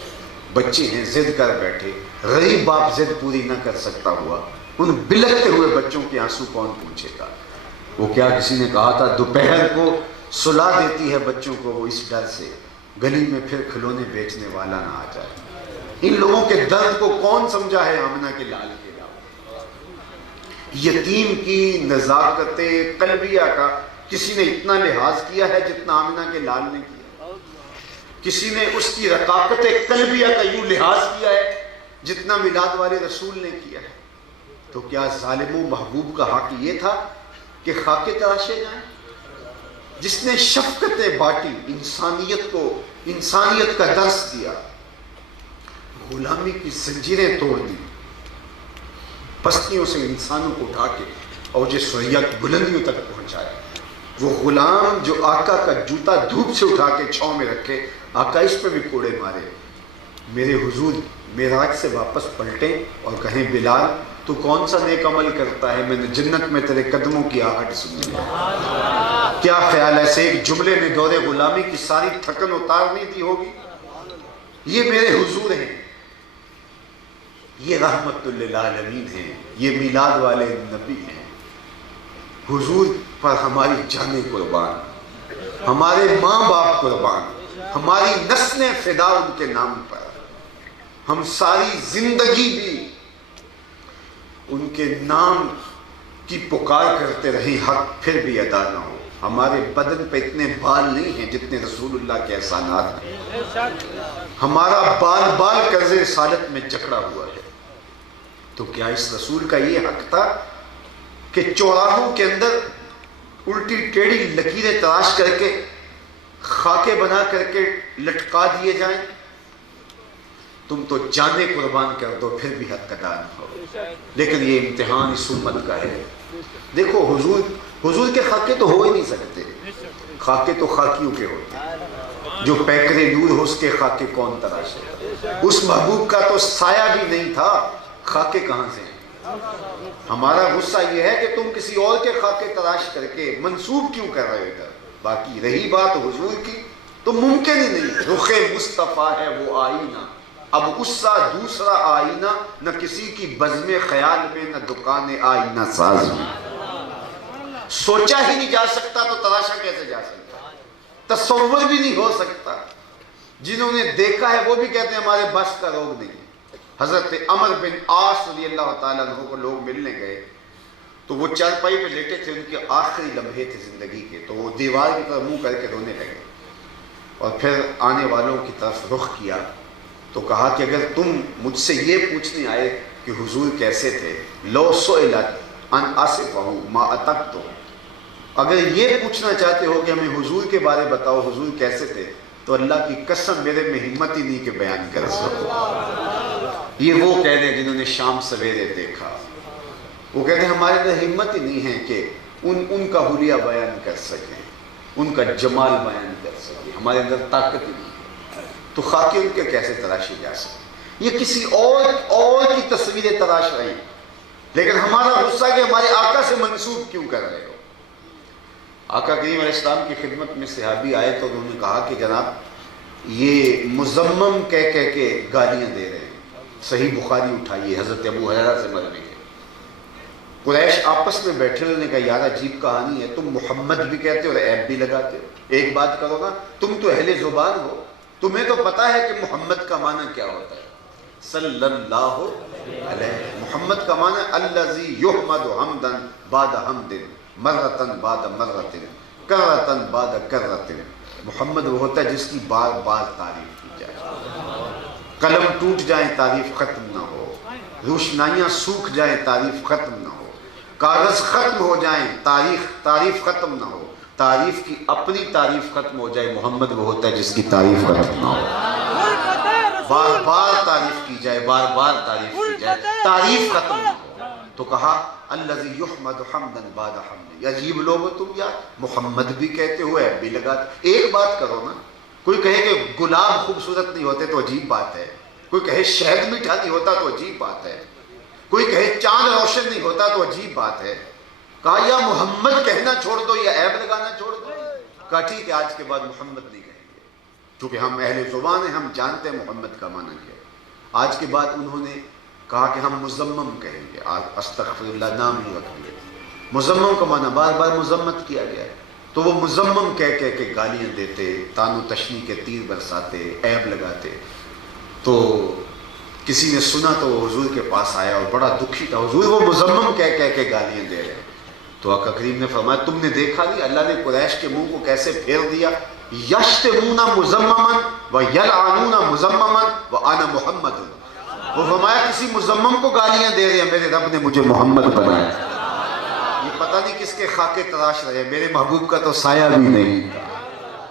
بچے ہیں ضد کر بیٹھے، غریب باپ ضد پوری نہ کر سکتا ہوا، ان بلکتے ہوئے بچوں کے آنسو کون پوچھے گا، وہ کیا کسی نے کہا تھا دوپہر کو سلا دیتی ہے بچوں کو وہ اس ڈر سے گلی میں پھر کھلونے بیچنے والا نہ آ جائے، ان لوگوں کے درد کو کون سمجھا ہے آمنہ کے لال کے علاوہ، یتیم کی نزاکت قلبیہ کا کسی نے اتنا لحاظ کیا ہے جتنا آمنہ کے لال نے کیا، کسی نے اس کی رقاقت قلبیہ کا یوں لحاظ کیا ہے جتنا میلاد والے رسول نے کیا ہے، تو کیا ظالم و محبوب کا حق یہ تھا کہ خاکے تراشے جائیں، جس نے شفقتیں بانٹی، انسانیت کو انسانیت کا درس دیا، غلامی کی زنجیریں توڑ دی، پستیوں سے انسانوں کو اٹھا کے اور جو سریا کی بلندیوں تک پہنچایا، وہ غلام جو آقا کا جوتا دھوپ سے اٹھا کے چھاؤں میں رکھے، آقا اس پہ بھی کوڑے مارے، میرے حضور معراج سے واپس پلٹیں اور کہیں بلال تو کون سا نیک عمل کرتا ہے، میں نے جنت میں تیرے قدموں کی آہٹ سنی ہے، کیا خیال ہے سے ایک جملے میں دور غلامی کی ساری تھکن اتار نہیں دی ہوگی، یہ میرے حضور ہیں، یہ رحمت للعالمین ہیں، یہ میلاد والے نبی ہیں، حضور پر ہماری جانیں قربان، ہمارے ماں باپ قربان، ہماری نسلیں فدا ان کے نام پر، ہم ساری زندگی بھی ان کے نام کی پکار کرتے رہیں، حق پھر بھی ادا نہ ہو، ہمارے بدن پہ اتنے بال نہیں ہیں جتنے رسول اللہ کے احسانات ہیں، ہمارا بال بال قرض رسالت میں جکڑا ہوا ہے، تو کیا اس رسول کا یہ حق تھا کہ چوراہوں کے اندر الٹی ٹیڑھی لکیریں تراش کر کے خاکے بنا کر کے لٹکا دیے جائیں؟ تم تو جانے قربان کر دو پھر بھی حق ادا نہ ہو. لیکن یہ امتحان اس امت کا ہے. دیکھو حضور کے خاکے تو ہو ہی نہیں سکتے. خاکے تو خاکیوں کے ہوتے ہیں. جو پیکرے نور ہو اس کے خاکے کون تراشے؟ اس محبوب کا تو سایہ بھی نہیں تھا، خاکے کہاں سے ہیں؟ ہمارا غصہ یہ ہے کہ تم کسی اور کے خاکے تراش کر کے منسوب کیوں کر رہے ہو ادھر. باقی رہی بات حضور کی تو ممکن ہی نہیں. رخ مصطفیٰ ہے وہ آئینہ، اب اس سا دوسرا آئینہ، نہ کسی کی بزم خیال میں نہ دکان آئینہ ساز میں. سوچا ہی نہیں جا سکتا تو تراشا کیسے جا سکتا؟ تصور بھی نہیں ہو سکتا. جنہوں نے دیکھا ہے وہ بھی کہتے ہیں ہمارے بس کا روگ نہیں. حضرت عمر بن عاص رضی اللہ تعالیٰ عنہ کو لوگ ملنے گئے تو وہ چارپائی پہ لیٹے تھے، ان کے آخری لمحے تھے زندگی کے، تو وہ دیوار کی طرف منہ کر کے رونے لگے اور پھر آنے والوں کی طرف رخ کیا تو کہا کہ اگر تم مجھ سے یہ پوچھنے آئے کہ حضور کیسے تھے، لو سئلت ان اصفہ ما اتقت، اگر یہ پوچھنا چاہتے ہو کہ ہمیں حضور کے بارے بتاؤ حضور کیسے تھے، تو اللہ کی قسم میرے میں ہمت ہی نہیں کہ بیان کر سکو. یہ وہ کہہ دیں جنہوں نے شام سویرے دیکھا. وہ کہتے ہیں ہمارے اندر ہمت ہی نہیں ہے کہ ان کا حلیہ بیان کر سکیں، ان کا جمال بیان کر سکیں. ہمارے اندر طاقت ہی نہیں ہے. تو خاکے ان کے کیسے تراشے جا سکیں؟ یہ کسی اور کی تصویریں تراش رہی. لیکن ہمارا غصہ کہ ہمارے آقا سے منسوب کیوں کر رہے ہو. آقا کریم علیہ السلام کی خدمت میں صحابی آئے تو انہوں نے کہا کہ جناب یہ مذمم کہہ کے گالیاں دے رہے ہیں. صحیح بخاری اٹھائیے، حضرت ابو ہریرہ سے مروی ہے. قریش آپس میں بیٹھے انہوں نے کہا یار عجیب کہانی ہے، تم محمد بھی کہتے ہو اور عیب بھی لگاتے ہو. ایک بات کرو نا، تم تو اہل زبان ہو، تمہیں تو پتا ہے کہ محمد کا معنی کیا ہوتا ہے. صلی اللہ علیہ، محمد کا معنی الذی یحمد حمدا بعد حمد، مرتن بعد مرتن، کرتن بعد کرتن. محمد وہ ہوتا ہے جس کی بار بار تعریف کی جائے. قلم ٹوٹ جائیں تعریف ختم نہ ہو، روشنائیاں سوکھ جائیں تعریف ختم نہ ہو، کاغذ ختم ہو جائیں تعریف ختم نہ ہو، تعریف کی اپنی تعریف ختم ہو جائے. محمد وہ ہوتا ہے جس کی تعریف ختم نہ ہو، بار بار تعریف کی جائے، بار بار تعریف کی جائے، تعریف ختم نہ ہو. تو کہا الذی یحمد حمدا بعد حمد. عجیب لوگ ہو تم یار، محمد بھی کہتے ہو عیب بھی لگاتے. ایک بات کرو نا، کوئی کہے کہ گلاب خوبصورت نہیں ہوتے تو عجیب بات ہے، کوئی کہے شہد میٹھا نہیں ہوتا تو عجیب بات ہے، کوئی کہے چاند روشن نہیں ہوتا تو عجیب بات ہے. کہا یا محمد کہنا چھوڑ دو یا عیب لگانا چھوڑ دو. کہا ٹھیک ہے آج کے بعد محمد نہیں کہیں گے، کیونکہ ہم اہل زبان ہیں، ہم جانتے ہیں محمد کا معنی کیا ہے. آج کے بعد انہوں نے کہا کہ ہم مزمم کہیں گے. استغفر اللہ نام ہی رکھ دیا. مزمم کا معنی بار بار مذمت کیا گیا ہے. تو وہ مزمم کہہ کے گالیاں دیتے، تان و تشنیع کے تیر برساتے، عیب لگاتے. تو کسی نے سنا تو وہ حضور کے پاس آیا اور بڑا دکھی تھا. حضور وہ مزمم کہہ کے گالیاں دے رہے. تو آقا کریم نے فرمایا تم نے دیکھا نہیں اللہ نے قریش کے منہ کو کیسے پھیر دیا. یشتمون مزمما و یلعنون مزمما و انا محمد. وہ فرمایا کسی مزمم کو گالیاں دے رہے ہیں، میرے رب نے مجھے محمد بنایا. یہ پتہ نہیں کس کے خاکے تراش رہے، میرے محبوب کا تو سایہ بھی نہیں،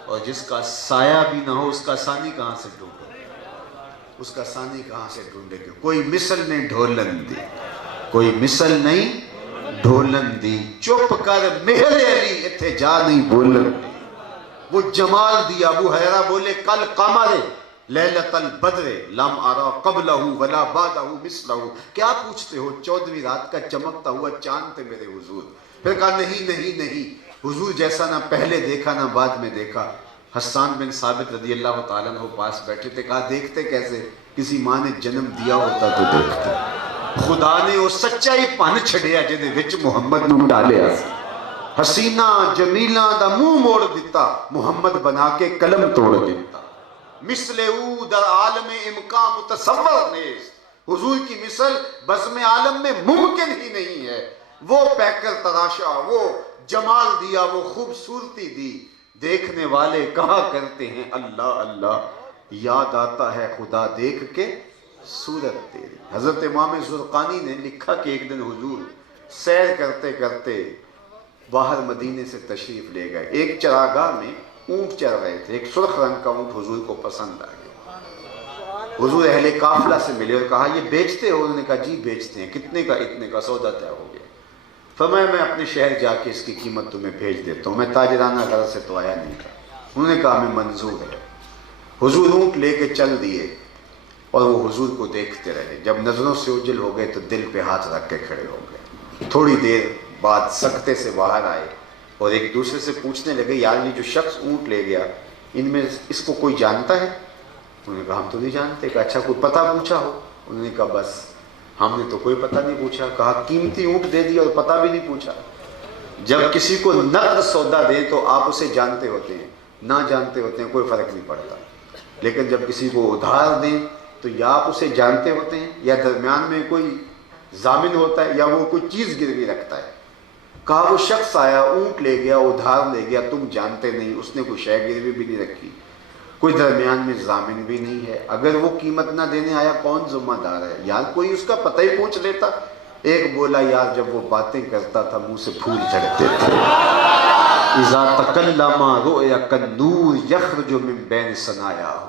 اور جس کا سایہ بھی نہ ہو اس کا ثانی کہاں سے ڈھونڈے، اس کا ثانی کہاں سے ڈھونڈے گے. کوئی مثل نہیں ڈھولن دی، کوئی مثل نہیں ڈھولن دی. چپ کر مہر علی اتھے جا نہیں بولن دی. وہ جمال دیا. ابو ہریرہ بولے کل قمر لیلۃ البدر لم ارا قبلہ ولا بعدہ مثلہ. کیا پوچھتے ہو، 14ویں رات کا چمکتا ہوا چاند تھے میرے حضور. پھر کہا نہیں حضور جیسا نہ پہلے دیکھا نہ بعد میں دیکھا. حسان بن ثابت رضی اللہ تعالیٰ عنہ پاس بیٹھے تھے. کہا دیکھتے کیسے، کسی ماں نے جنم دیا ہوتا تو دیکھتے. خدا نے وہ سچائی پن چھڑیا جدے وچ محمد نوں ڈالیا. حسینہ جمیلہ دا منہ موڑ دیتا، محمد بنا کے قلم توڑ دیتا. مثل او در عالم امکان متصور نیز. حضور کی مثل بزم عالم میں ممکن ہی نہیں ہے. وہ پیکر تراشا، وہ جمال دیا، وہ خوبصورتی دی. دیکھنے والے کہا کرتے ہیں اللہ اللہ، یاد آتا ہے خدا دیکھ کے صورت تیری. حضرت امام زرقانی نے لکھا کہ ایک دن حضور سیر کرتے کرتے باہر مدینے سے تشریف لے گئے. ایک چراگاہ میں اونٹ چر رہے تھے. ایک سرخ رنگ کا اونٹ حضور کو پسند آ گیا. حضور اہل قافلہ سے ملے اور کہا یہ بیچتے ہو؟ انہوں نے کہا جی بیچتے ہیں. کتنے کا؟ اتنے کا. سودا طے ہو گیا. فرمایا میں اپنے شہر جا کے اس کی قیمت تمہیں بھیج دیتا ہوں، میں تاجرانہ غرض سے تو آیا نہیں تھا. انہوں نے کہا ہمیں منظور ہے. حضور اونٹ لے کے چل دیے اور وہ حضور کو دیکھتے رہے. جب نظروں سے اوجھل ہو گئے تو دل پہ ہاتھ رکھ کے کھڑے ہو گئے. تھوڑی دیر بعد سکتے سے باہر آئے اور ایک دوسرے سے پوچھنے لگے یار یہ جو شخص اونٹ لے گیا ان میں اس کو کوئی جانتا ہے؟ انہوں نے کہا ہم تو نہیں جانتے. کہا اچھا کوئی پتہ پوچھا ہو؟ انہوں نے کہا بس ہم نے تو کوئی پتہ نہیں پوچھا. کہا قیمتی اونٹ دے دیا اور پتہ بھی نہیں پوچھا. جب کسی کو نقد سودا دیں تو آپ اسے جانتے ہوتے ہیں، نہ جانتے ہوتے ہیں کوئی فرق نہیں پڑتا. لیکن جب کسی کو ادھار دیں تو یا آپ اسے جانتے ہوتے ہیں یا درمیان میں کوئی ضامن ہوتا ہے یا وہ کوئی چیز گروی رکھتا ہے. کہا وہ شخص آیا اونٹ لے گیا، ادھار لے گیا، تم جانتے نہیں، اس نے کوئی شے گروی بھی نہیں رکھی، کوئی درمیان میں ضامن بھی نہیں ہے. اگر وہ قیمت نہ دینے آیا کون ذمہ دار ہے؟ یار کوئی اس کا پتہ ہی پوچھ لیتا. ایک بولا یار جب وہ باتیں کرتا تھا منہ سے پھول جھڑتے تھے. اذا تکلم رؤیا کالنور یخرج من بین ثنایاہ.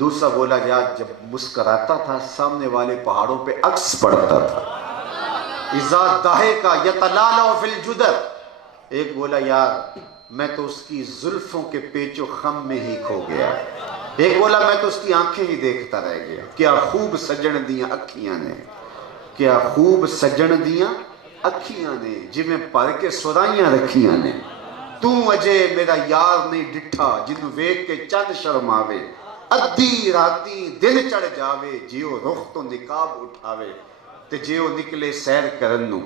دوسرا بولا یار جب مسکراتا تھا سامنے والے پہاڑوں پہ عکس پڑتا تھا. اذا ضحک یتلالع فی الجدر. ایک بولا یار میں تو اس کی زلفوں کے پیچ و خم میں ہی کھو گیا. ایک بولا میں تو اس کی آنکھیں ہی دیکھتا رہ گیا. کیا خوب سجن دیاں اکھیاں نے، کیا خوب سجن دیاں اکھیاں نے، جویں پر کے سرائیاں رکھیاں نے. تو اجے میرا یار نہیں ڈٹھا جنوں ویکھ کے چند شرماوے. ادھی راتی دن چڑھ جاوے جیو رخ تو نقاب اٹھاوے. تے جیو نکلے سیر کرن نو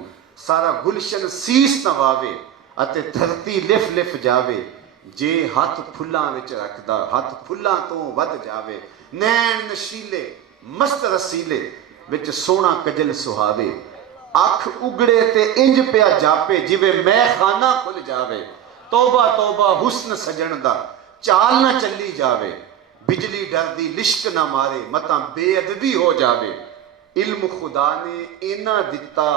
سارا گلشن سیس نواوے. اتے دھرتی لف لف جاوے جے ہاتھ پھلاں وچ رکھدا ہاتھ پھلاں تو ود جاوے. نین نشیلے مست رسیلے وچ سونا کجل سہاوے. اکھ اگڑے تے انج پیا جاپے جویں میں خانہ کھل جاوے. توبہ توبہ حسن سجن دا چال نہ چلی جاوے. بجلی ڈر دی لشک نہ مارے متاں بے ادبی ہو جاوے. علم خدا نے اینا دتا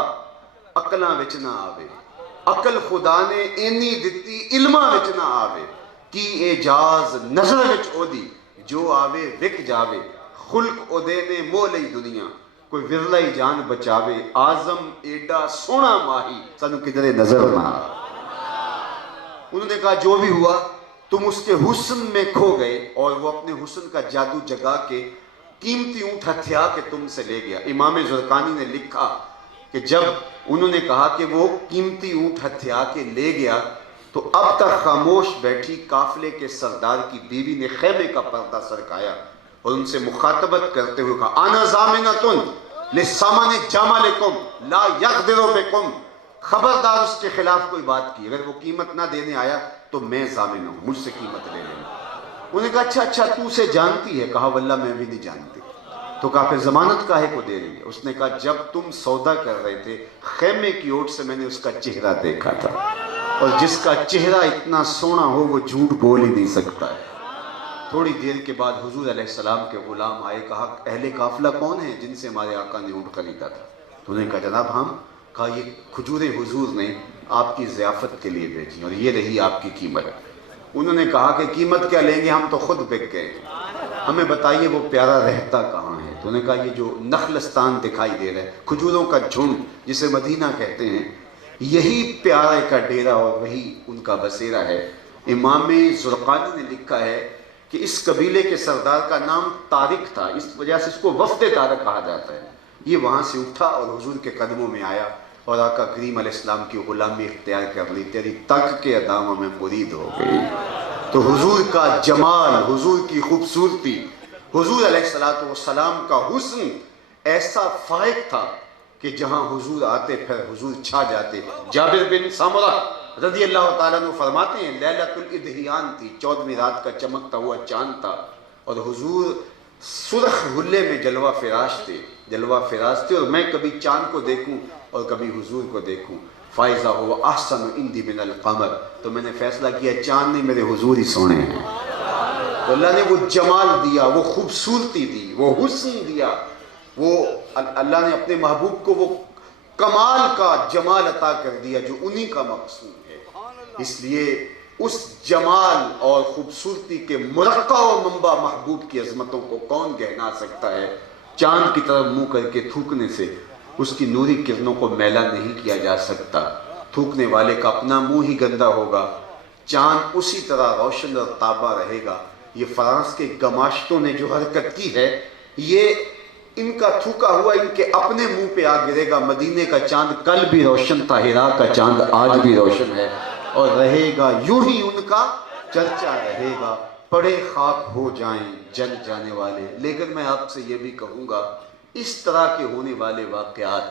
عقلاں وچ نہ آوے. عقل خدا نے اینی دتی علماں وچ نہ آوے. کی اعجاز نظر وچ او دی جو آوے وک جاوے. خلق او دے نے مو لئی دنیا کوئی ورلہ ہی جان بچاوے. آزم ایڈا سونا ماہی سانو کدھرے نظر نہ آوے. انہوں نے کہا جو بھی ہوا تم اس کے حسن میں کھو گئے اور وہ اپنے حسن کا جادو جگا کے قیمتی اونٹ ہتھیا کے تم سے لے گیا. امام زرقانی نے لکھا کہ جب انہوں نے کہا کہ وہ قیمتی اونٹ ہتھیا کے لے گیا تو اب تک خاموش بیٹھی قافلے کے سردار کی بیوی نے خیمے کا پردہ سرکایا اور ان سے مخاطبت کرتے ہوئے کہا انا ضامنۃ لثمن جملکم لا یقدر بکم. خبردار اس کے خلاف کوئی بات کی، اگر وہ قیمت نہ دینے آیا تو میں ضامن ہوں، مجھ سے قیمت لے لینا. انہوں نے کہا اچھا تو اسے جانتی ہے؟ کہا واللہ میں بھی نہیں جانتی. تو کہا پھر ضمانت کاہے کو دے رہی ہے؟ اس نے کہا جب تم سودا کر رہے تھے خیمے کی اوٹ سے میں نے اس کا چہرہ دیکھا تھا اور جس کا چہرہ اتنا سونا ہو وہ جھوٹ بول ہی نہیں سکتا ہے. تھوڑی دیر کے بعد حضور علیہ السلام کے غلام آئے. کہا اہل قافلہ کون ہیں جن سے ہمارے آقا نے اونٹ خریدا تھا؟ تو انہوں نے کہا جناب ہم. کہا یہ کھجوریں حضور نے آپ کی ضیافت کے لیے بھیجی اور یہ رہی آپ کی قیمت. انہوں نے کہا کہ قیمت کیا لیں گے، ہم تو خود بک گئے، ہمیں بتائیے وہ پیارا رہتا کہاں ہے. تو انہوں نے کہا یہ جو نخلستان دکھائی دے رہا ہے کھجوروں کا جھنڈ جسے مدینہ کہتے ہیں یہی پیارے کا ڈیرا اور وہی ان کا بسیرا ہے. امام زرقانی نے لکھا ہے کہ اس قبیلے کے سردار کا نام طارق تھا، اس وجہ سے اس کو وفد طارق کہا جاتا ہے. یہ وہاں سے اٹھا اور حضور کے قدموں میں آیا اور آقا کریم علیہ السلام کی غلامی اختیار کر لی. تیری تک کے اداموں میں مرید ہو گئی. تو حضور کا جمال، حضور کی خوبصورتی، حضور علیہ السلام کا حسن ایسا فائق تھا کہ جہاں حضور آتے پھر حضور چھا جاتے. جابر بن سامرہ رضی اللہ تعالیٰ عنہ فرماتے ہیں لیلۃ الادھیان تھی، 14ویں رات کا چمکتا ہوا چاند تھا اور حضور سرخ حلے میں جلوہ فراز تھے اور میں کبھی چاند کو دیکھوں اور کبھی حضور کو دیکھوں. فائزہ ہوا احسن عندی من القمر. تو میں نے فیصلہ کیا چاند نہیں میرے حضور ہی سونے ہیں. تو اللہ نے وہ جمال دیا، وہ خوبصورتی دی، وہ حسن دیا. وہ اللہ نے اپنے محبوب کو وہ کمال کا جمال عطا کر دیا جو انہی کا مقصود ہے۔ اس لیے اس جمال اور خوبصورتی کے مرقع و منبع محبوب کی عظمتوں کو کون گہنا سکتا ہے؟ چاند کی طرف منہ کر کے تھوکنے سے اس کی نوری کرنوں کو میلا نہیں کیا جا سکتا۔ تھوکنے والے کا اپنا منہ ہی گندا ہوگا، چاند اسی طرح روشن اور تابہ رہے گا۔ یہ فرانس کے گماشتوں نے جو حرکت کی ہے، یہ ان کا تھوکا ہوا ان کے اپنے منہ پہ آ گرے گا۔ مدینے کا چاند کل بھی روشن تھا، ہرا کا چاند آج بھی روشن ہے اور رہے گا، یوں ہی ان کا چرچا رہے گا۔ پڑے خاک ہو جائیں جل جانے والے۔ لیکن میں آپ سے یہ بھی کہوں گا، اس طرح کے ہونے والے واقعات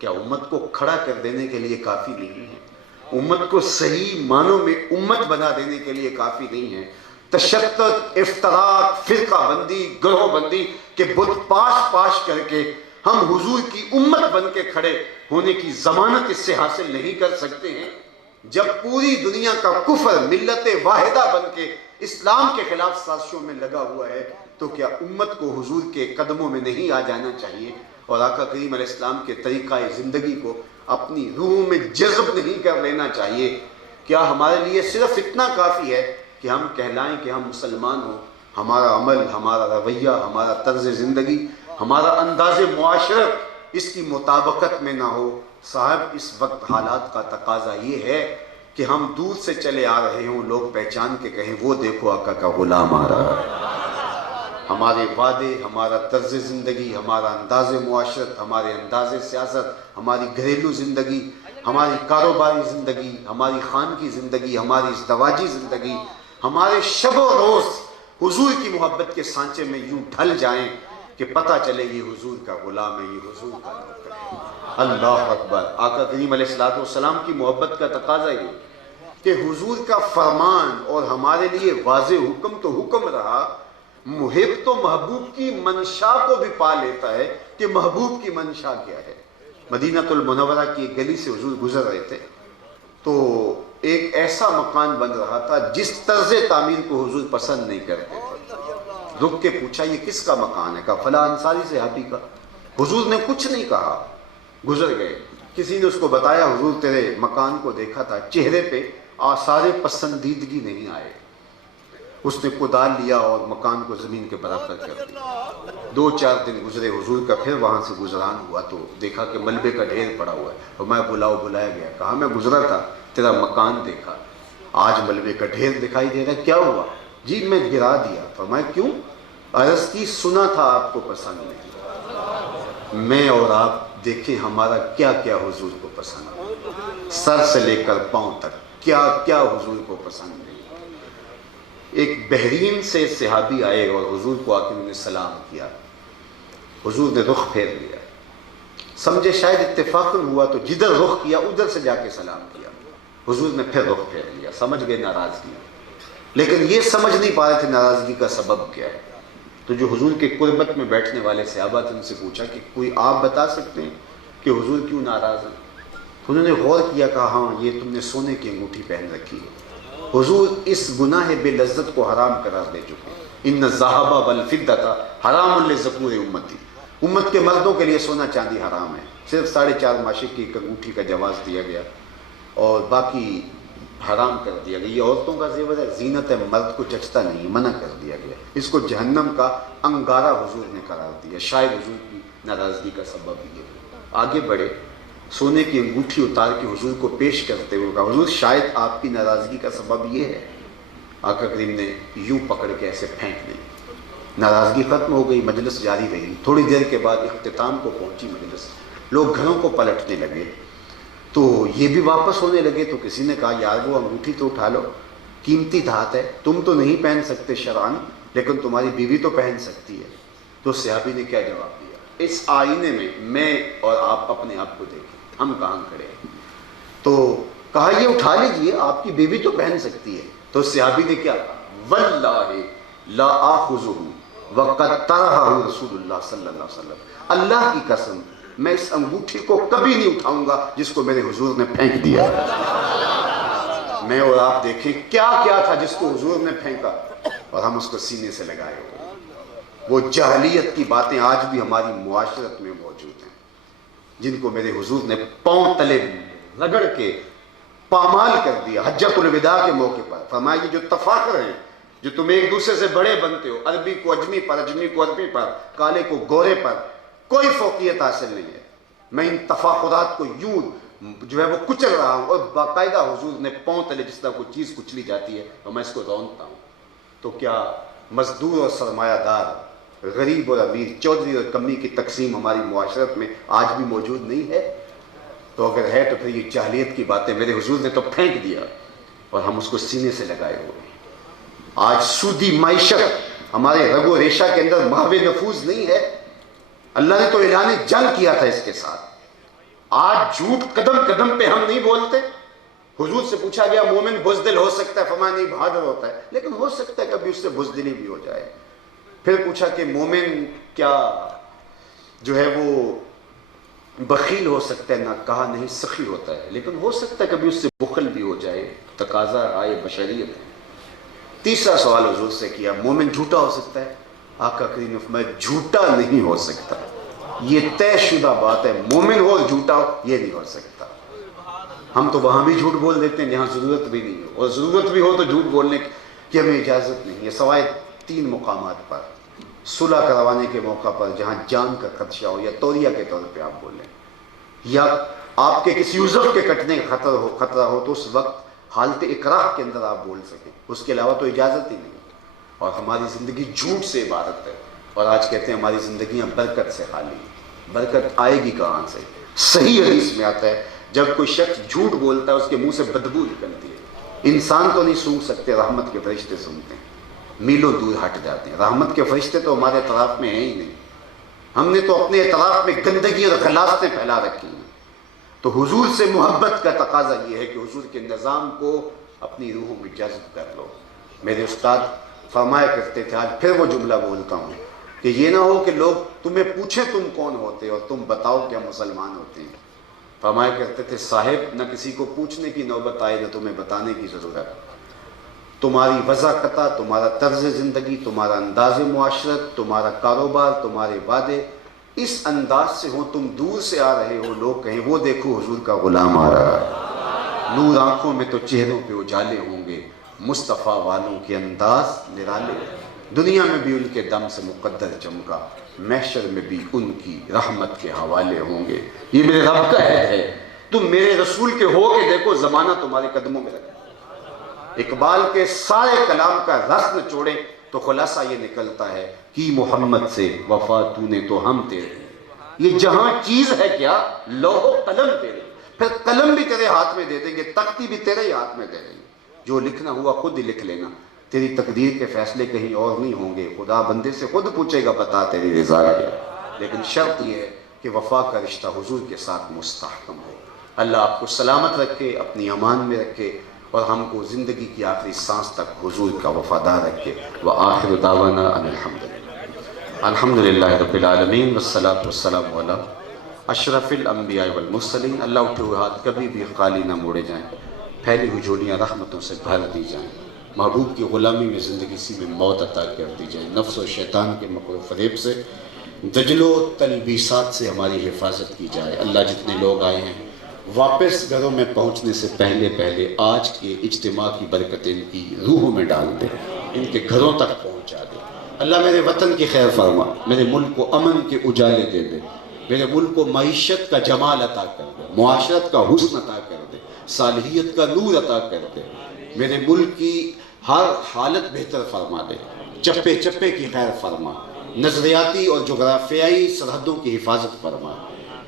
کیا امت کو کھڑا کر دینے کے لیے کافی نہیں ہے؟ امت کو صحیح معنوں میں امت بنا دینے کے لیے کافی نہیں ہے؟ تشدد، افتراق، فرقہ بندی، گروہ بندی کے بت پاش کر کے ہم حضور کی امت بن کے کھڑے ہونے کی ضمانت اس سے حاصل نہیں کر سکتے ہیں؟ جب پوری دنیا کا کفر ملت واحدہ بن کے اسلام کے خلاف سازشوں میں لگا ہوا ہے، تو کیا امت کو حضور کے قدموں میں نہیں آ جانا چاہیے اور آقا کریم علیہ السلام کے طریقہ زندگی کو اپنی روح میں جذب نہیں کر لینا چاہیے؟ کیا ہمارے لیے صرف اتنا کافی ہے کہ ہم کہلائیں کہ ہم مسلمان ہوں، ہمارا عمل، ہمارا رویہ، ہمارا طرز زندگی، ہمارا انداز معاشرت اس کی مطابقت میں نہ ہو؟ صاحب، اس وقت حالات کا تقاضا یہ ہے کہ ہم دور سے چلے آ رہے ہوں، لوگ پہچان کے کہیں وہ دیکھو آقا کا غلام آ رہا ہے۔ ہمارے وعدے، ہمارا طرز زندگی، ہمارا انداز معاشرت، ہمارے انداز سیاست، ہماری گھریلو زندگی، ہماری کاروباری زندگی، ہماری خانگی زندگی، ہماری ازدواجی زندگی، ہمارے شب و روز حضور کی محبت کے سانچے میں یوں ڈھل جائیں کہ پتہ چلے یہ حضور کا غلام ہے، یہ حضور کا نوکر ہے۔ اللہ اکبر۔ آقا کریم علیہ السلام کی محبت کا تقاضا یہ کہ حضور کا فرمان اور ہمارے لیے واضح حکم تو حکم رہا، محب تو محبوب کی منشا کو بھی پا لیتا ہے کہ محبوب کی منشا کیا ہے۔ مدینہ المنورہ کی ایک گلی سے حضور گزر رہے تھے تو ایک ایسا مکان بن رہا تھا جس طرز تعمیر کو حضور پسند نہیں کرتے تھے۔ رک کے پوچھا یہ کس کا مکان ہے؟ کہا فلاں انصاری صحابی کا۔ حضور نے کچھ نہیں کہا، گزر گئے۔ کسی نے اس کو بتایا حضور تیرے مکان کو دیکھا تھا، چہرے پہ آثار پسندیدگی نہیں آئے۔ اس نے کدال لیا اور مکان کو زمین کے برابر کر دیا۔ 2-4 دن گزرے، حضور کا پھر وہاں سے گزران ہوا تو دیکھا کہ ملبے کا ڈھیر پڑا ہوا ہے، اور میں بلایا گیا۔ کہا میں گزرا تھا، تیرا مکان دیکھا، آج ملبے کا ڈھیر دکھائی دے رہا ہے، کیا ہوا؟ جی میں گرا دیا۔ فرمایا کیوں؟ عرض کی سنا تھا آپ کو پسند نہیں۔ میں اور آپ دیکھیں ہمارا کیا کیا حضور کو پسند ہے، سر سے لے کر پاؤں تک کیا کیا حضور کو پسند نہیں۔ ایک بحرین سے صحابی آئے اور حضور کو آ کے انہوں نے سلام کیا۔ حضور نے رخ پھیر لیا، سمجھے شاید اتفاقاً ہوا تو جدھر رخ کیا ادھر سے جا کے سلام کیا۔ حضور نے پھر رخ پھیر لیا، سمجھ گئے ناراضگی، لیکن یہ سمجھ نہیں پا رہے تھے ناراضگی کا سبب کیا ہے۔ تو جو حضور کے قربت میں بیٹھنے والے صحابہ تھے ان سے پوچھا کہ کوئی آپ بتا سکتے ہیں کہ حضور کیوں ناراض ہیں؟ انہوں نے غور کیا، کہا ہاں یہ تم نے سونے کی انگوٹھی پہن رکھی ہے، حضور اس گناہ بے لذت کو حرام قرار دے چکے ہیں۔ ان الذهب والفضة حرام لذکور امتی، امت کے مردوں کے لیے سونا چاندی حرام ہے، صرف 4.5 ماشے کی ایک انگوٹھی کا جواز دیا گیا اور باقی حرام کر دیا گیا۔ یہ عورتوں کا زیور ہے، زینت ہے، مرد کو جچتا نہیں، منع کر دیا گیا۔ اس کو جہنم کا انگارہ حضور نے قرار دیا، شاید حضور کی ناراضگی کا سبب یہ۔ آگے بڑھے، سونے کی انگوٹھی اتار کے حضور کو پیش کرتے ہوئے کہا حضور شاید آپ کی ناراضگی کا سبب یہ ہے۔ آقا کریم نے یوں پکڑ کے ایسے پھینک دی، ناراضگی ختم ہو گئی، مجلس جاری رہی۔ تھوڑی دیر کے بعد اختتام کو پہنچی مجلس، لوگ گھروں کو پلٹنے لگے تو یہ بھی واپس ہونے لگے۔ تو کسی نے کہا یار وہ انگوٹھی تو اٹھا لو، قیمتی دھات ہے، تم تو نہیں پہن سکتے شرعاً، لیکن تمہاری بیوی تو پہن سکتی ہے۔ تو صحابی نے کیا جواب دیا؟ اس آئینے میں اور آپ اپنے آپ کو دیکھیں، ہم کہاں کھڑے ہیں؟ تو کہا یہ اٹھا لیجئے، آپ کی بیوی تو پہن سکتی ہے۔ تو صحابی نے کیا کہا؟ واللہ لا آخذہ وقد طرحہ رسول اللہ صلی اللہ علیہ وسلم، اللہ کی قسم میں اس انگوٹھی کو کبھی نہیں اٹھاؤں گا جس کو میرے حضور نے پھینک دیا۔ میں اور آپ دیکھیں کیا کیا تھا جس کو حضور نے پھینکا اور ہم اس کو سینے سے لگائے ہوئے۔ وہ جاہلیت کی باتیں آج بھی ہماری معاشرت میں موجود ہیں۔ جن کو میرے حضور نے پاؤں تلے رگڑ کے پامال کر دیا حجۃ الوداع کے موقع پر. فرمایا یہ جو تفاخر ہیں، جو تم ایک دوسرے سے بڑے بنتے ہو، عربی کو اجمی پر، اجمی کو عربی پر، کالے کو گورے پر، کوئی فوقیت حاصل نہیں ہے. میں ان تفاخرات کو یوں جو ہے وہ کچل رہا ہوں، اور باقاعدہ حضور نے پاؤں تلے جس طرح کوئی چیز کچلی جاتی ہے تو میں اس کو رونتا ہوں. تو کیا مزدور اور سرمایہ دار، غریب اور امیر، چودھری اور کمی کی تقسیم ہماری معاشرت میں آج بھی موجود نہیں ہے؟ تو اگر ہے تو پھر یہ جاہلیت کی باتیں میرے حضور نے تو پھینک دیا اور ہم اس کو سینے سے لگائے ہوئے ہیں. آج سودی معیشت ہمارے رگ و ریشہ کے اندر محو نفوذ نہیں ہے. اللہ نے تو اعلان جنگ کیا تھا اس کے ساتھ. آج جھوٹ قدم قدم پہ ہم نہیں بولتے. حضور سے پوچھا گیا مومن بزدل ہو سکتا ہے؟ فرمایا نہیں، بہادر ہوتا ہے، لیکن ہو سکتا ہے کبھی اس سے بزدلی بھی ہو جائے. پھر پوچھا کہ مومن کیا جو ہے وہ بخیل ہو سکتا ہے؟ نہ کہا نہیں، سخی ہوتا ہے، لیکن ہو سکتا ہے کبھی اس سے بخل بھی ہو جائے، تقاضا آئے بشریت ہے. تیسرا سوال حضور سے کیا، مومن جھوٹا ہو سکتا ہے؟ آقا کریم نے فرمایا جھوٹا نہیں ہو سکتا. یہ طے شدہ بات ہے، مومن ہو اور جھوٹا ہو یہ نہیں ہو سکتا. ہم تو وہاں بھی جھوٹ بول دیتے ہیں جہاں ضرورت بھی نہیں ہو، اور ضرورت بھی ہو تو جھوٹ بولنے کی ہمیں اجازت نہیں ہے، سوائے 3 مقامات پر. صلح کروانے کے موقع پر جہاں جان کا خدشہ ہو، یا توریہ کے طور پہ آپ بولیں، یا آپ کے کسی عضو کے کٹنے کا خطرہ ہو تو اس وقت حالت اکراہ کے اندر آپ بول سکیں. اس کے علاوہ تو اجازت ہی نہیں. اور ہماری زندگی جھوٹ سے عبارت ہے، اور آج کہتے ہیں ہماری زندگیاں برکت سے خالی ہیں. برکت آئے گی کہاں سے؟ صحیح حدیث میں آتا ہے جب کوئی شخص جھوٹ بولتا ہے اس کے منہ سے بدبو نکلتی ہے. انسان تو نہیں سونگ سکتے، رحمت کے فرشتے سونگتے ہیں، میلوں دور ہٹ جاتے ہیں. رحمت کے فرشتے تو ہمارے اطراف میں ہیں ہی نہیں. ہم نے تو اپنے اطراف میں گندگی اور غلاظتیں پھیلا رکھی ہیں. تو حضور سے محبت کا تقاضا یہ ہے کہ حضور کے نظام کو اپنی روحوں میں جذب کر لو. میرے استاد فرمایا کرتے تھے، آج پھر وہ جملہ بولتا ہوں کہ یہ نہ ہو کہ لوگ تمہیں پوچھیں تم کون ہوتے اور تم بتاؤ کہ ہم مسلمان ہوتے ہیں. فرمایا کرتے تھے صاحب نہ کسی کو پوچھنے کی نوبت آئے نہ تمہیں بتانے کی ضرورت. تمہاری وضاحت، تمہارا طرز زندگی، تمہارا انداز معاشرت، تمہارا کاروبار، تمہارے وعدے اس انداز سے ہو. تم دور سے آ رہے ہو، لوگ کہیں وہ دیکھو حضور کا غلام آ رہا ہے. نور آنکھوں میں تو چہروں پہ اجالے ہوں گے، مصطفیٰ والوں کے انداز نرالے. دنیا میں بھی ان کے دم سے مقدر چمکا، محشر میں بھی ان کی رحمت کے حوالے ہوں گے. یہ میرے رب کا عہد ہے. تم میرے رسول کے ہو کے دیکھو، زمانہ تمہارے قدموں میں رکھے. اقبال کے سارے کلام کا رس نچوڑے تو خلاصہ یہ نکلتا ہے کہ محمد سے وفا تو نے تو ہم تیرے. یہ جہاں چیز ہے کیا، لوح و قلم تیرے. پھر قلم بھی تیرے ہاتھ میں دے دیں گے، تختی بھی تیرے ہی ہاتھ میں دے دیں گے. جو لکھنا ہوا خود ہی لکھ لینا. تیری تقدیر کے فیصلے کہیں اور نہیں ہوں گے. خدا بندے سے خود پوچھے گا بتا تیری رضا کیا. لیکن شرط یہ ہے کہ وفا کا رشتہ حضور کے ساتھ مستحکم ہو. اللہ آپ کو سلامت رکھے، اپنی امان میں رکھے، اور ہم کو زندگی کی آخری سانس تک حضور کا وفادار رکھے. وآخر دعوانا ان الحمدللہ رب العالمین والصلاة والسلام علی اشرف الانبیاء والمرسلین. اللہ اٹھے ہوئے ہاتھ کبھی بھی خالی نہ موڑے جائیں، پھیلی ہوئی جھولیاں رحمتوں سے بھر دی جائیں. محبوب کی غلامی میں زندگی سی میں موت عطا کر دی جائے. نفس و شیطان کے مکر و فریب سے، دجل و تلبیسات سے ہماری حفاظت کی جائے. اللہ جتنے لوگ آئے ہیں واپس گھروں میں پہنچنے سے پہلے آج کے اجتماع کی برکتیں ان کی روحوں میں ڈال دے، ان کے گھروں تک پہنچا دے. اللہ میرے وطن کی خیر فرما، میرے ملک کو امن کے اجالے دے دے، میرے ملک کو معیشت کا جمال عطا کر دے، معاشرت کا حسن عطا کر دے، صالحیت کا نور عطا کر دے. میرے ملک کی ہر حالت بہتر فرما دے، چپے چپے کی خیر فرما، نظریاتی اور جغرافیائی سرحدوں کی حفاظت فرما.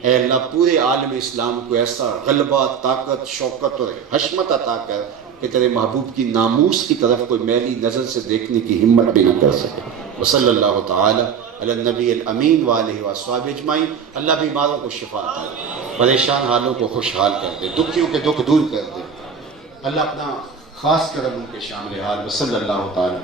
اے اللہ پورے عالم اسلام کو ایسا غلبہ، طاقت، شوکت اور حشمت عطا کر کہ تیرے محبوب کی ناموس کی طرف کوئی میلی نظر سے دیکھنے کی ہمت بھی نہ کر سکے. وصلی اللہ تعالی علی النبی الامین وآلہ وصحبہ اجمعین. اللہ بیماروں کو شفا عطا کر، پریشان حالوں کو خوشحال کر دے، دکھیوں کے دکھ دور کر دے. اللہ اپنا خاص کرم ان کے شامل حال. وصلی اللہ تعالی